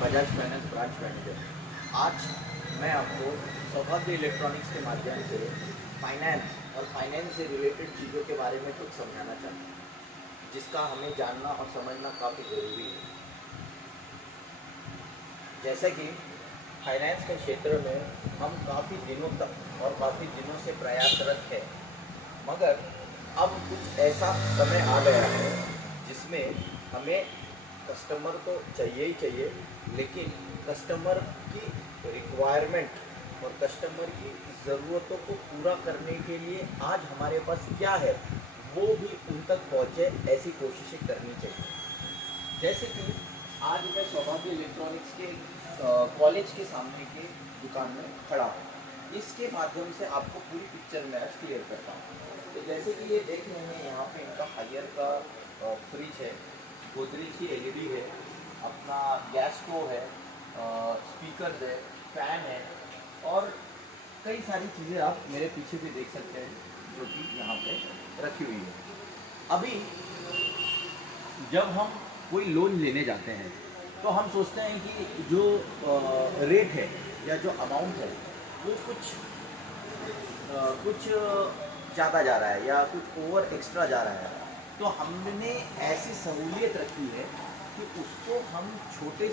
Bajaj finance branch manager. आज मैं आपको सौभाग्य इलेक्ट्रॉनिक्स के माध्यम से फाइनेंस और फाइनेंस से रिलेटेड चीज़ों के बारे में कुछ समझाना चाहता हूँ, जिसका हमें जानना और समझना काफ़ी ज़रूरी है। जैसे कि फाइनेंस के क्षेत्र में हम काफ़ी दिनों तक और काफ़ी दिनों से प्रयासरत हैं, मगर अब कुछ ऐसा समय आ गया है जिसमें हमें कस्टमर तो चाहिए ही चाहिए, लेकिन कस्टमर की रिक्वायरमेंट और कस्टमर की ज़रूरतों को पूरा करने के लिए आज हमारे पास क्या है वो भी उन तक पहुँचे, ऐसी कोशिशें करनी चाहिए। जैसे कि आज मैं सौभाग्य इलेक्ट्रॉनिक्स के कॉलेज के सामने की दुकान में खड़ा हूँ। इसके माध्यम से आपको पूरी पिक्चर मैं आज क्लियर करता हूँ। तो जैसे कि ये देख रहे हैं, यहाँ पे इनका हायर का फ्रिज है, गोदरेज की एलईडी है, अपना गैस स्टोव है, स्पीकर है, फैन है और कई सारी चीज़ें आप मेरे पीछे भी देख सकते हैं जो कि यहाँ पे रखी हुई है। अभी जब हम कोई लोन लेने जाते हैं तो हम सोचते हैं कि जो रेट है या जो अमाउंट है वो कुछ ज़्यादा जा रहा है या कुछ ओवर एक्स्ट्रा जा रहा है। तो हमने ऐसी सहूलियत रखी है कि उसको हम छोटे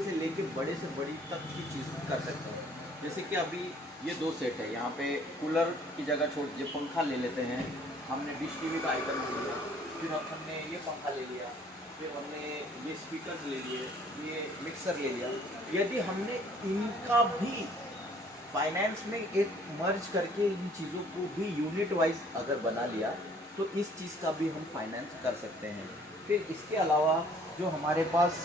से लेके बड़े से बड़ी तक की चीज़ कर सकते हैं। जैसे कि अभी ये दो सेट है, यहाँ पे कूलर की जगह छोड़ ये पंखा ले लेते हैं, हमने डिश टीवी का आइटम ले लिया, फिर हमने ये पंखा ले लिया, फिर हमने ये स्पीकर ले लिए, ये मिक्सर ले लिया। यदि हमने इनका भी फाइनेंस में एक मर्ज करके इन चीज़ों को भी यूनिट वाइज अगर बना लिया तो इस चीज़ का भी हम फाइनेंस कर सकते हैं। फिर इसके अलावा जो हमारे पास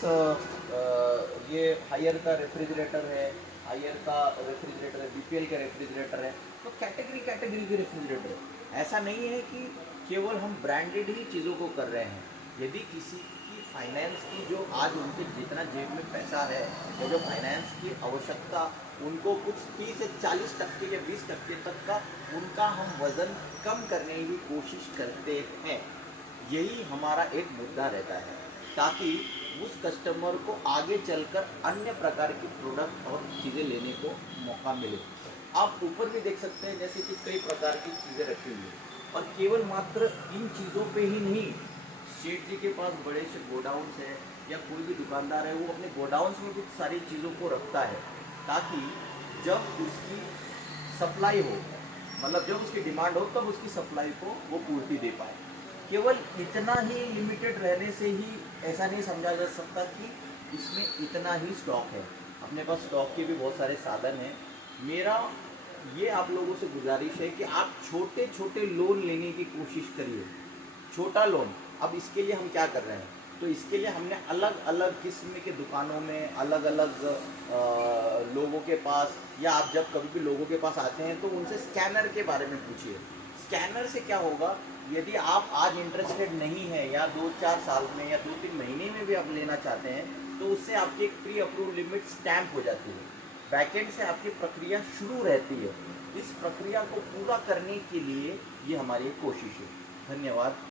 ये हायर का रेफ्रिजरेटर है, बीपीएल के रेफ्रिजरेटर है, तो कैटेगरी कैटेगरी के रेफ्रिजरेटर है। ऐसा नहीं है कि केवल हम ब्रांडेड ही चीज़ों को कर रहे हैं। यदि किसी की फाइनेंस की जो आज उनके जितना जेब में पैसा है या जो फाइनेंस की आवश्यकता उनको कुछ 30 से 40% या 20% तक का उनका हम वज़न कम करने की कोशिश करते हैं। यही हमारा एक मुद्दा रहता है, ताकि उस कस्टमर को आगे चलकर अन्य प्रकार की प्रोडक्ट और चीज़ें लेने को मौका मिले। आप ऊपर भी देख सकते हैं जैसे कि कई प्रकार की चीज़ें रखी हुई हैं और केवल मात्र इन चीज़ों पे ही नहीं, सेठ जी के पास बड़े से गोडाउन्स है या कोई भी दुकानदार है वो अपने गोडाउन्स में कुछ सारी चीज़ों को रखता है, ताकि जब उसकी सप्लाई हो, मतलब जब उसकी डिमांड हो तब उसकी सप्लाई को वो पूर्ति दे पाए। केवल इतना ही लिमिटेड रहने से ही ऐसा नहीं समझा जा सकता कि इसमें इतना ही स्टॉक है। अपने पास स्टॉक के भी बहुत सारे साधन हैं। मेरा ये आप लोगों से गुजारिश है कि आप छोटे छोटे लोन लेने की कोशिश करिए। छोटा लोन, अब इसके लिए हम क्या कर रहे हैं, तो इसके लिए हमने अलग अलग किस्म के दुकानों में अलग अलग लोगों के पास, या आप जब कभी भी लोगों के पास आते हैं तो उनसे स्कैनर के बारे में पूछिए। स्कैनर से क्या होगा, यदि आप आज इंटरेस्टेड नहीं है या 2-4 साल में या 2-3 महीने में भी आप लेना चाहते हैं तो उससे आपकी एक प्री अप्रूव लिमिट स्टैम्प हो जाती है। बैकएंड से आपकी प्रक्रिया शुरू रहती है। इस प्रक्रिया को पूरा करने के लिए ये हमारी एक कोशिश है। धन्यवाद।